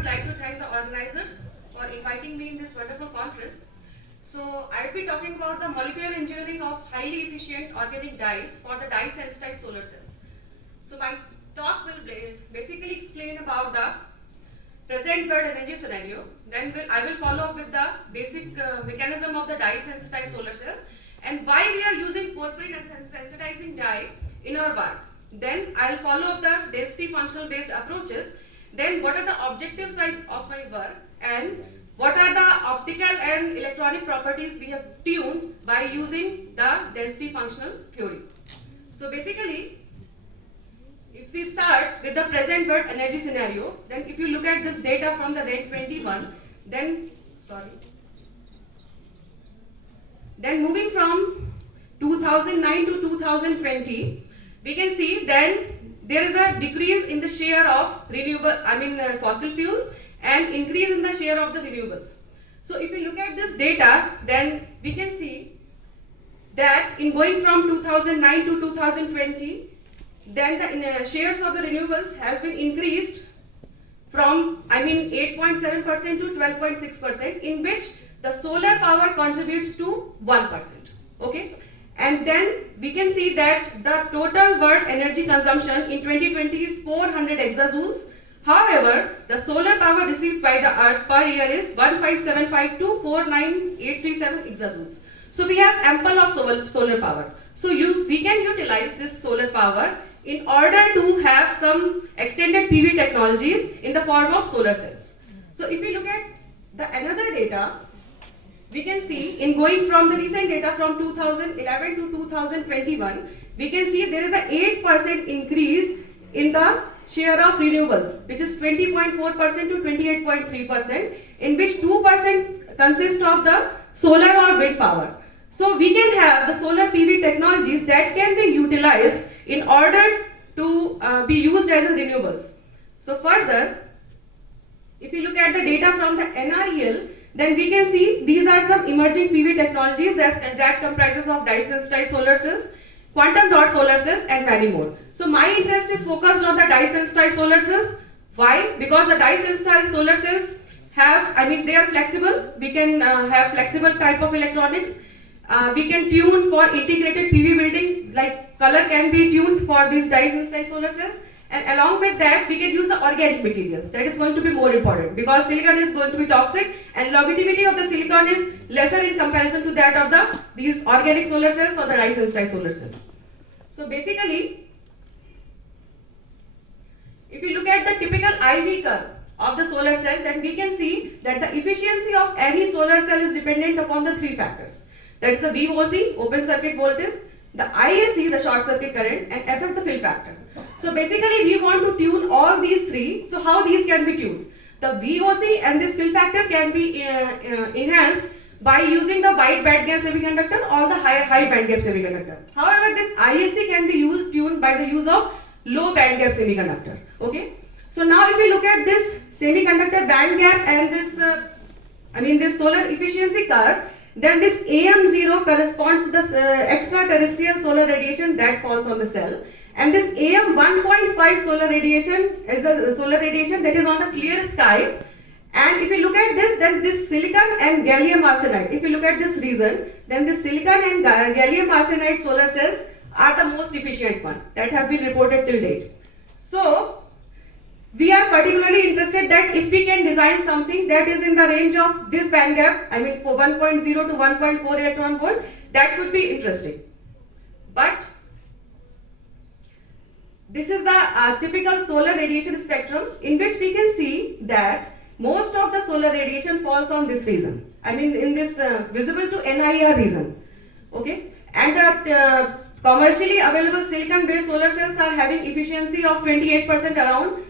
would like to thank the organizers for inviting me in this wonderful conference. So I'll be talking about the molecular engineering of highly efficient organic dyes for the dye sensitized solar cells. So my talk will basically explain about the present world energy scenario. Then I will follow up with the basic mechanism of the dye sensitized solar cells and why we are using porphyrin as sensitizing dye in our work. Then I'll follow up the density functional based approaches. Then what are the objectives of my work and what are the optical and electronic properties we have tuned by using the density functional theory. So basically, if we start with the present world energy scenario, then if you look at this data from the RED 21, then moving from 2009 to 2020, we can see then there is a decrease in the share of fossil fuels and increase in the share of the renewables. So if we look at this data, then we can see that in going from 2009 to 2020, then the shares of the renewables has been increased from 8.7% to 12.6%, in which the solar power contributes to 1%. Okay, and then we can see that the total world energy consumption in 2020 is 400 exajoules. However, the solar power received by the earth per year is 15752 49837 exajoules. So we have ample of solar power. So we can utilize this solar power in order to have some extended PV technologies in the form of solar cells. So if we look at the another data, we can see in going from the recent data from 2011 to 2021, we can see there is a 8% increase in the share of renewables, which is 20.4% to 28.3%, in which 2% consists of the solar or wind power. So we can have the solar PV technologies that can be utilized in order to be used as renewables. So further, if you look at the data from the NREL, then we can see these are some emerging PV technologies that comprises of dye sensitized solar cells, quantum dot solar cells and many more. So my interest is focused on the dye sensitized solar cells. Why? Because the dye sensitized solar cells have, they are flexible. We can have flexible type of electronics. We can tune for integrated PV building, like color can be tuned for these dye sensitized solar cells. And along with that, we can use the organic materials. That is going to be more important because silicon is going to be toxic and longevity of the silicon is lesser in comparison to that of these organic solar cells or the dye sensitized solar cells. So basically, if you look at the typical IV curve of the solar cell, then we can see that the efficiency of any solar cell is dependent upon the three factors. That is the VOC, open circuit voltage, the ISC, the short circuit current, and FF, the fill factor. So basically we want to tune all these three. So how these can be tuned? The VOC and this fill factor can be enhanced by using the wide bandgap semiconductor or the high bandgap semiconductor. However, this ISC can be tuned by the use of low bandgap semiconductor. Okay. So now if we look at this semiconductor bandgap and this, this solar efficiency curve, then this AM0 corresponds to the extraterrestrial solar radiation that falls on the cell. And this AM1.5 solar radiation is a solar radiation that is on the clear sky. And if you look at this, then this silicon and gallium arsenide, if you look at this region, then this silicon and gallium arsenide solar cells are the most efficient one that have been reported till date. So we are particularly interested that if we can design something that is in the range of this band gap, for 1.0 to 1.4 electron volt, that could be interesting. But this is the typical solar radiation spectrum in which we can see that most of the solar radiation falls on this region. In this visible to NIR region. Okay, and the commercially available silicon-based solar cells are having efficiency of 28% around.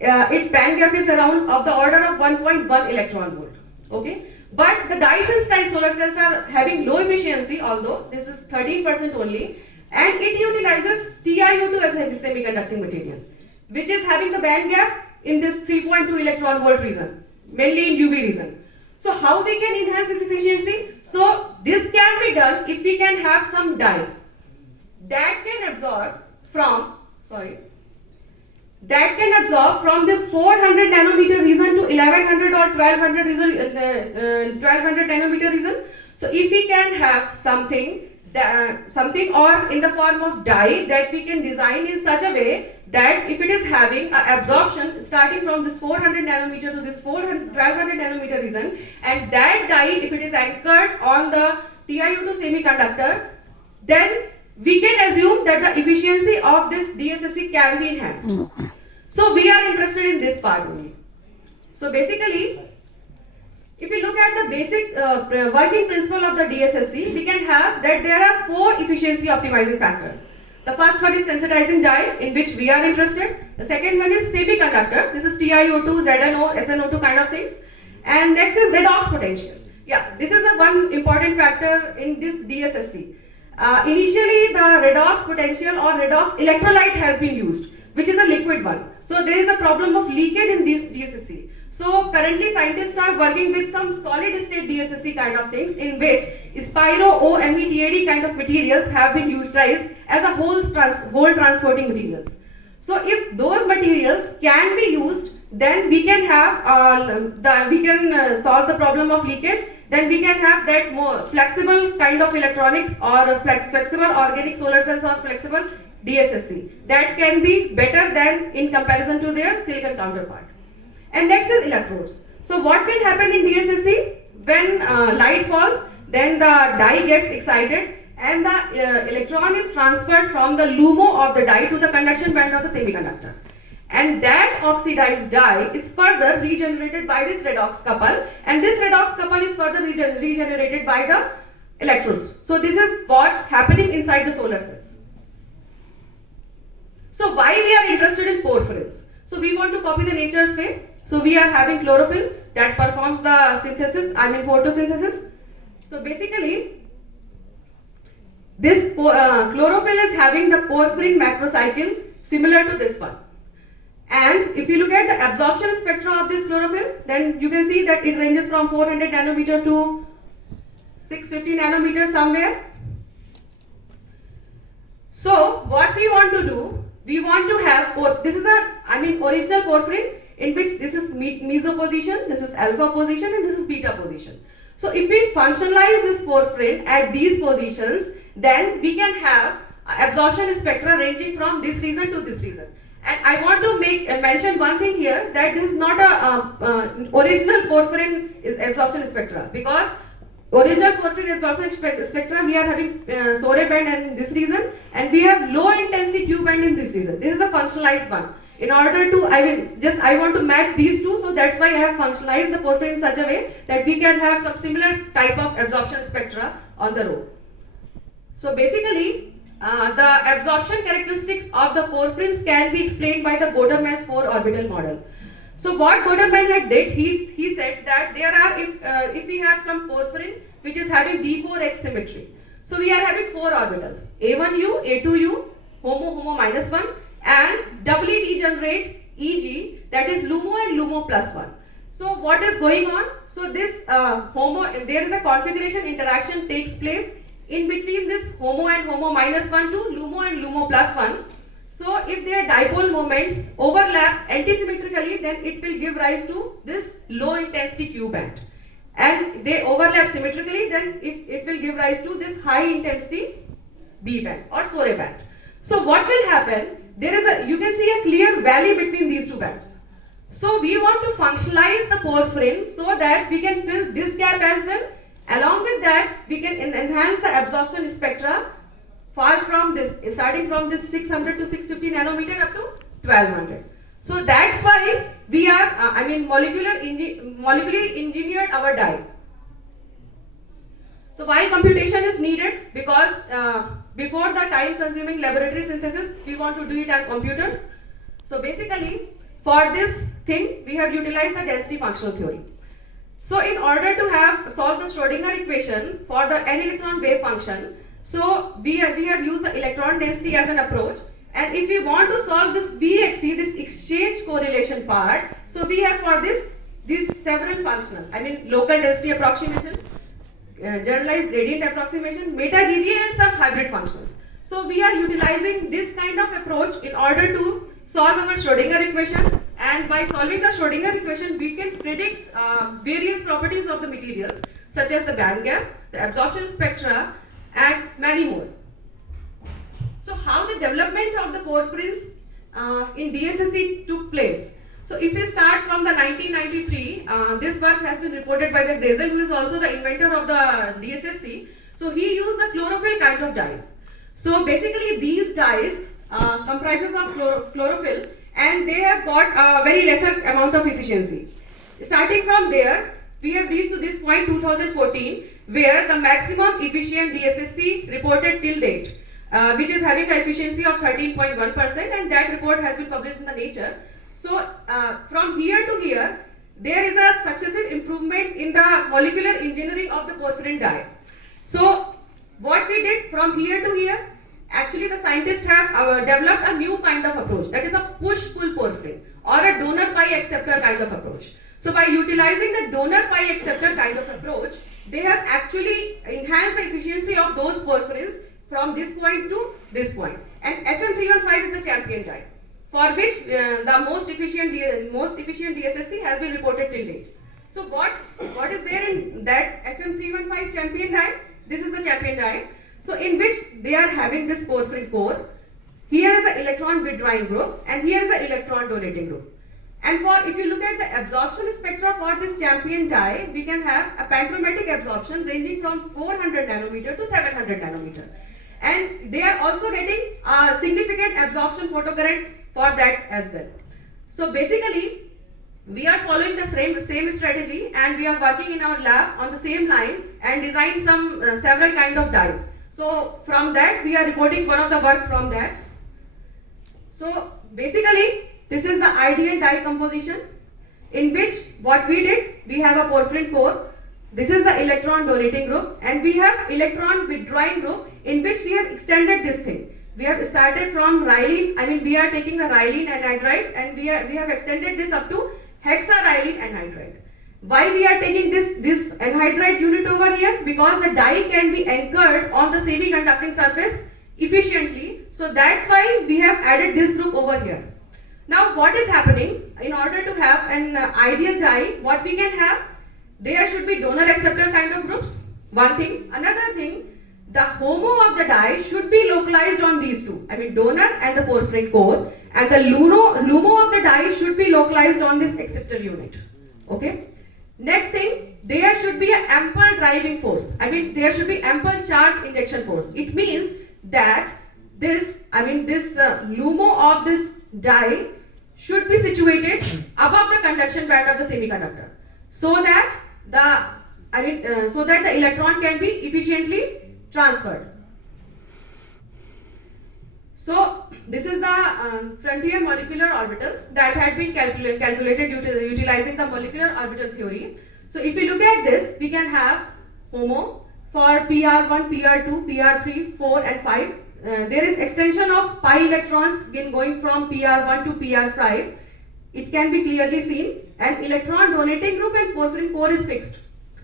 Its band gap is around of the order of 1.1 electron volt. Okay, but the dye sensitized solar cells are having low efficiency, although this is 13% only, and it utilizes TiO2 as a semiconducting material, which is having the band gap in this 3.2 electron volt region, mainly in UV region. So how we can enhance this efficiency? So this can be done if we can have some dye that can absorb from this 400 nanometer region to or 1200 nanometer region. So if we can have something or in the form of die that we can design in such a way that if it is having absorption starting from this 400 nanometer to this 1200 nanometer region, and that die if it is anchored on the TiO2 semiconductor, then we can assume that the efficiency of this DSSC can be enhanced. So we are interested in this part only. So basically, if we look at the basic working principle of the DSSC, we can have that there are 4 efficiency optimizing factors. The first one is sensitizing die, in which we are interested. The second one is semiconductor. This is TiO2, ZNO, SNO2 kind of things. And next is redox potential. Yeah, this is a one important factor in this DSSC. Initially, the redox potential or redox electrolyte has been used, which is a liquid one. So there is a problem of leakage in this DSSC. So currently scientists are working with some solid state DSSC kind of things, in which Spiro O METAD kind of materials have been utilized as a whole transporting materials. So if those materials can be used, then we can have solve the problem of leakage. Then we can have that more flexible kind of electronics or flexible organic solar cells or flexible DSSC that can be better than in comparison to their silicon counterpart. And next is electrodes. So what will happen in DSSC? When light falls, then the die gets excited and the electron is transferred from the LUMO of the die to the conduction band of the semiconductor. And that oxidized die is further regenerated by this redox couple, and this redox couple is further regenerated by the electrodes. So this is what happening inside the solar cells. So why we are interested in porphyrins? So we want to copy the nature's way. So we are having chlorophyll that performs the synthesis, photosynthesis. So basically, this chlorophyll is having the porphyrin macrocycle similar to this one. And if you look at the absorption spectra of this chlorophyll, then you can see that it ranges from 400 nanometer to 650 nanometer somewhere. So what we want to do, we want to have, this is original porphyrin, in which this is meso position, this is alpha position, and this is beta position. So if we functionalize this porphyrin at these positions, then we can have absorption spectra ranging from this region to this region. And I want to mention one thing here, that this is not a original porphyrin absorption spectra, because original porphyrin absorption spectra we are having Sore band in this region, and we have low intensity Q band in this region. This is the functionalized one. In order to, I want to match these two, so that's why I have functionalized the porphyrin in such a way that we can have some similar type of absorption spectra on the row. So basically, the absorption characteristics of the porphyrins can be explained by the Goderman's 4 orbital model. So what Goderman had did, he said that there are, if we have some porphyrin which is having D4X symmetry. So we are having 4 orbitals, A1U, A2U, HOMO minus 1, and doubly degenerate EG, that is LUMO and LUMO plus 1. So what is going on? So this there is a configuration interaction takes place in between this HOMO and HOMO minus 1 to LUMO and LUMO plus 1. So if their dipole moments overlap antisymmetrically, then it will give rise to this low intensity Q band. And they overlap symmetrically, then it will give rise to this high intensity B band or Sore band. So what will happen? There is you can see a clear valley between these two bands. So we want to functionalize the porphyrin so that we can fill this gap as well. Along with that, we can enhance the absorption spectra far from this, starting from this 600 to 650 nanometer up to 1200. So that's why we are, molecularly engineered our dye. So why computation is needed? Because before the time-consuming laboratory synthesis, we want to do it on computers. So basically, for this thing, we have utilized the density functional theory. So in order to solve the Schrodinger equation for the n-electron wave function, so we have used the electron density as an approach. And if we want to solve this VXC, this exchange correlation part, so we have for this these several functionals. Local density approximation, generalized gradient approximation, meta-GG, and some hybrid functionals. So we are utilizing this kind of approach in order to solve our Schrodinger equation And by solving the Schrodinger equation, we can predict various properties of the materials, such as the band gap, the absorption spectra, and many more. So how the development of the porphyrins in DSSC took place? So if we start from the 1993, this work has been reported by the Grazel, who is also the inventor of the DSSC. So he used the chlorophyll kind of dyes. So basically these dyes comprises of chlorophyll, and they have got a very lesser amount of efficiency. Starting from there, we have reached to this point 2014, where the maximum efficient DSSC reported till date, which is having an efficiency of 13.1%, and that report has been published in the Nature. So from here to here, there is a successive improvement in the molecular engineering of the porphyrin dye. So what we did from here to here, actually the scientists have developed a new kind of approach, that is a push-pull porphyrin or a donor-pi-acceptor kind of approach. So by utilizing the donor-pi-acceptor kind of approach, they have actually enhanced the efficiency of those porphyrins from this point to this point. And SM315 is the champion dye, for which the most efficient DSSC has been reported till date. So what is there in that SM315 champion dye? This is the champion dye. So in which they are having this porphyrin core. Here is the electron withdrawing group, and here is the electron donating group. And if you look at the absorption spectra for this champion dye, we can have a panchromatic absorption ranging from 400 nanometer to 700 nanometer. And they are also getting a significant absorption photocurrent for that as well. So basically, we are following the same strategy, and we are working in our lab on the same line and design several kind of dyes. So from that, we are reporting one of the work from that. So basically, this is the ideal dye composition, in which what we did, we have a porphyrin core. This is the electron donating group, and we have electron withdrawing group, in which we have extended this thing. We have started from rylene, we are taking the rylene anhydride, and we have extended this up to hexarylene anhydride. Why we are taking this anhydride unit over here? Because the dye can be anchored on the semiconducting surface efficiently. So that's why we have added this group over here. Now what is happening? In order to have an ideal dye, what we can have? There should be donor acceptor kind of groups. One thing. Another thing, the HOMO of the dye should be localized on these two. Donor and the porphyrin core, and the LUMO of the dye should be localized on this acceptor unit. Okay. Next thing, there should be an ample driving force. There should be ample charge injection force. It means that this LUMO of this dye should be situated above the conduction band of the semiconductor, so that the electron can be efficiently transferred. So this is the frontier molecular orbitals that had been calculated utilizing the molecular orbital theory. So if we look at this, we can have HOMO for PR1, PR2, PR3, 4 and 5. There is extension of pi electrons going from PR1 to PR5. It can be clearly seen, and electron donating group and porphyrin core is fixed.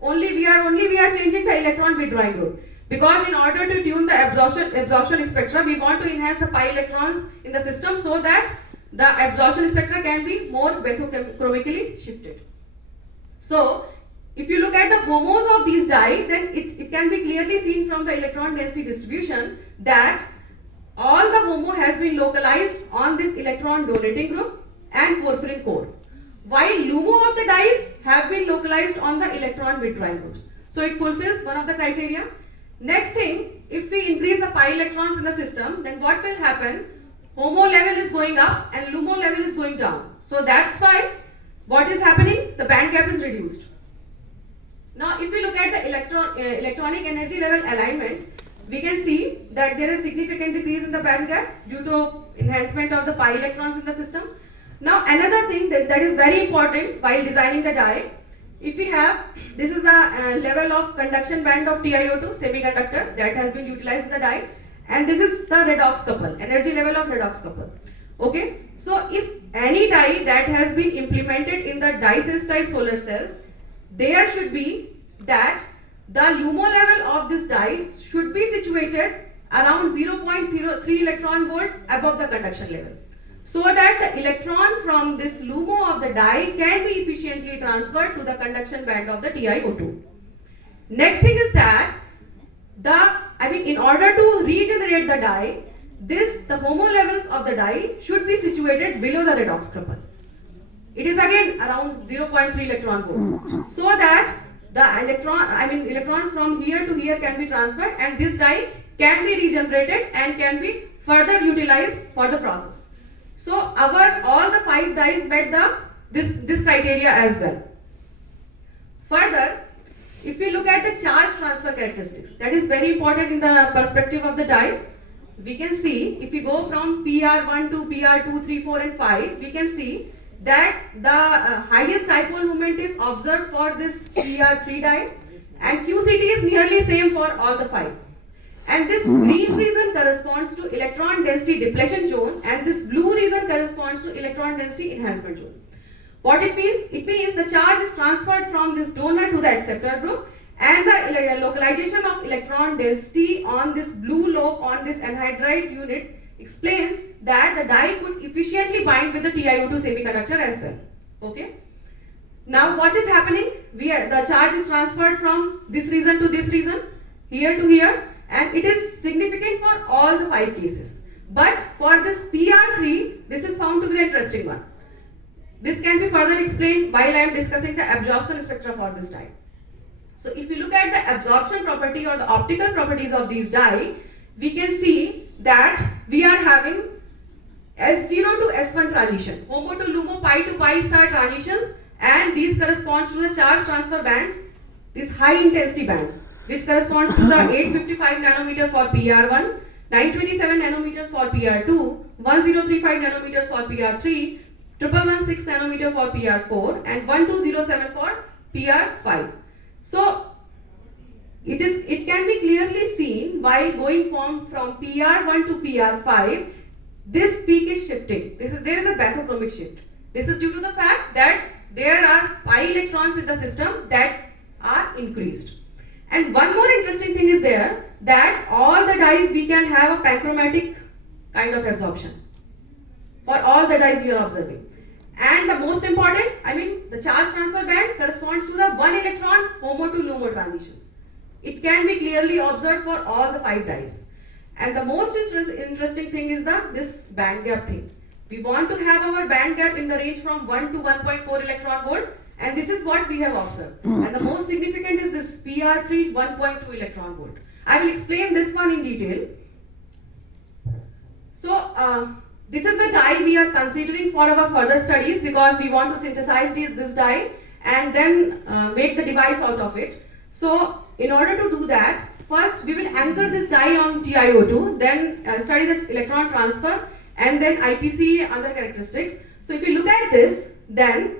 Only we are changing the electron withdrawing group. Because in order to tune the absorption spectra, we want to enhance the pi electrons in the system, so that the absorption spectra can be more bathychromically shifted. So if you look at the HOMOs of these dye, then it can be clearly seen from the electron density distribution that all the HOMO has been localized on this electron donating group and porphyrin core, while LUMO of the dyes have been localized on the electron withdrawing groups. So it fulfills one of the criteria. Next thing, if we increase the pi electrons in the system, then what will happen? HOMO level is going up and LUMO level is going down. So that's why what is happening? The band gap is reduced. Now if we look at the electronic energy level alignments, we can see that there is significant decrease in the band gap due to enhancement of the pi electrons in the system. Now another thing that is very important while designing the dye, if we have, this is the level of conduction band of TiO2 semiconductor that has been utilized in the dye, and this is the redox couple, energy level of redox couple. Okay, so if any dye that has been implemented in the dye sensitized solar cells, there should be that the LUMO level of this dye should be situated around 0.03 electron volt above the conduction level. so that the electron from this LUMO of the die can be efficiently transferred to the conduction band of the TiO2. Next thing is that in order to regenerate the die, the HOMO levels of the die should be situated below the redox couple. It is again around 0.3 electron volt, so that the electrons from here to here can be transferred, and this die can be regenerated and can be further utilized for the process. So all the 5 dies met this criteria as well. Further, if we look at the charge transfer characteristics, that is very important in the perspective of the dies. We can see, if we go from PR1 to PR2, 3, 4 and 5, we can see that the highest dipole moment is observed for this PR3 die, and QCT is nearly same for all the 5. And this green region corresponds to electron density depletion zone, and this blue region corresponds to electron density enhancement zone. What it means? It means the charge is transferred from this donor to the acceptor group, and the localization of electron density on this blue lobe on this anhydride unit explains that the die could efficiently bind with the TiO2 semiconductor as well. Okay. Now what is happening? The charge is transferred from this region to this region, here to here, and it is significant for all the 5 cases. But for this PR3, this is found to be the interesting one. This can be further explained while I am discussing the absorption spectra for this die. So if we look at the absorption property or the optical properties of these die, we can see that we are having S0 to S1 transition, HOMO to LUMO, pi to pi star transitions, and these corresponds to the charge transfer bands, these high intensity bands, which corresponds to the 855 nanometer for PR1, 927 nanometers for PR2, 1035 nanometers for PR3, 1116 nanometer for PR4, and 1207 for PR5. So it can be clearly seen while going from PR1 to PR5, this peak is shifting. There is a bathochromic shift. This is due to the fact that there are pi electrons in the system that are increased. And one more interesting thing is there, that all the dies we can have a panchromatic kind of absorption for all the dies we are observing. And the most important, the charge transfer band corresponds to the 1 electron HOMO to LUMO transitions. It can be clearly observed for all the 5 dies. And the most interesting thing is this band gap thing. We want to have our band gap in the range from 1 to 1.4 electron volt, and this is what we have observed. And the most significant is this PR3 1.2 electron volt. I will explain this one in detail. So this is the die we are considering for our further studies, because we want to synthesize this die and then make the device out of it. So in order to do that, first we will anchor this die on TiO2, then study the electron transfer, and then IPC other characteristics. So if you look at this, then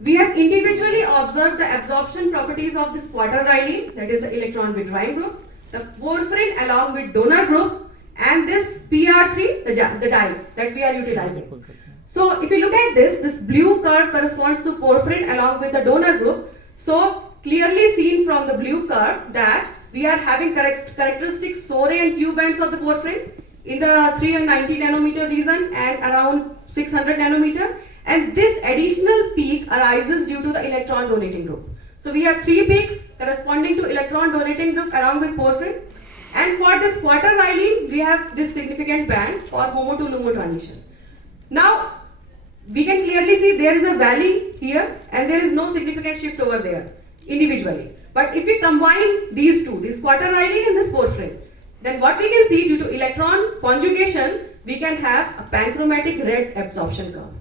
we have individually observed the absorption properties of this quaterniline, that is the electron withdrawing group, the porphyrin along with donor group, and this PR3, the die that we are utilizing. So if you look at this blue curve corresponds to porphyrin along with the donor group. So clearly seen from the blue curve that we are having characteristic SORE and Q bands of the porphyrin in the 390 nanometer region and around 600 nanometer. And this additional peak arises due to the electron donating group. So we have 3 peaks corresponding to electron donating group along with porphyrin. And for this quaterniline, we have this significant band for HOMO to LUMO transition. Now, we can clearly see there is a valley here and there is no significant shift over there individually. But if we combine these two, this quaterniline and this porphyrin, then what we can see due to electron conjugation, we can have a panchromatic red absorption curve.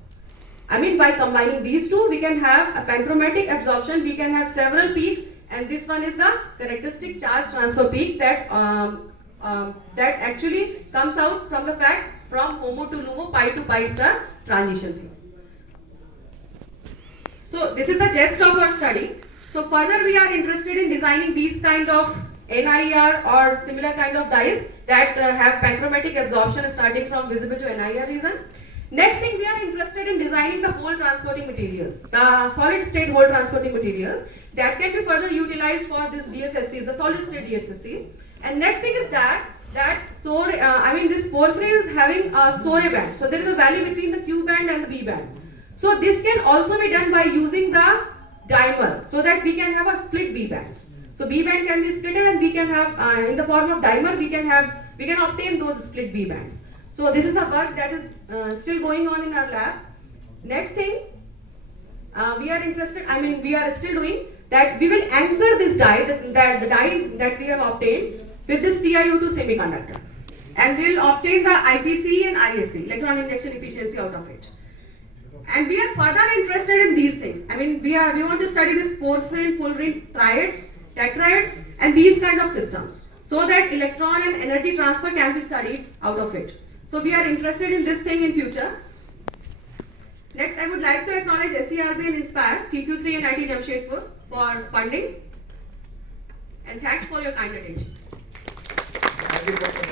By combining these two, we can have a panchromatic absorption, we can have several peaks, and this one is the characteristic charge transfer peak that actually comes out from the fact from HOMO to LUMO, pi to pi star transition thing. So this is the gist of our study. So further we are interested in designing these kind of NIR or similar kind of dies that have panchromatic absorption starting from visible to NIR region. Next thing, we are interested in designing the hole transporting materials, the solid state hole transporting materials that can be further utilized for this DSSCs, the solid state DSSCs. And next thing is that that this porphyrin is having a Sore band. So there is a value between the Q band and the B band. So this can also be done by using the dimer, so that we can have a split B bands. So B band can be splitted, and we can have in the form of dimer we can obtain those split B bands. So this is the work that is still going on in our lab. Next thing we are still doing that, we will anchor this dye, the dye that we have obtained, with this TiO2 semiconductor, and we will obtain the IPC and ISC, electron injection efficiency, out of it. And we are further interested in these things. We want to study this porphyrin, fullerene triads, tetraeds, and these kind of systems, so that electron and energy transfer can be studied out of it. So we are interested in this thing in future. Next, I would like to acknowledge SCRB and Inspire, TQ3 and IIT Jamshedpur for funding. And thanks for your kind attention. Thank you, Professor.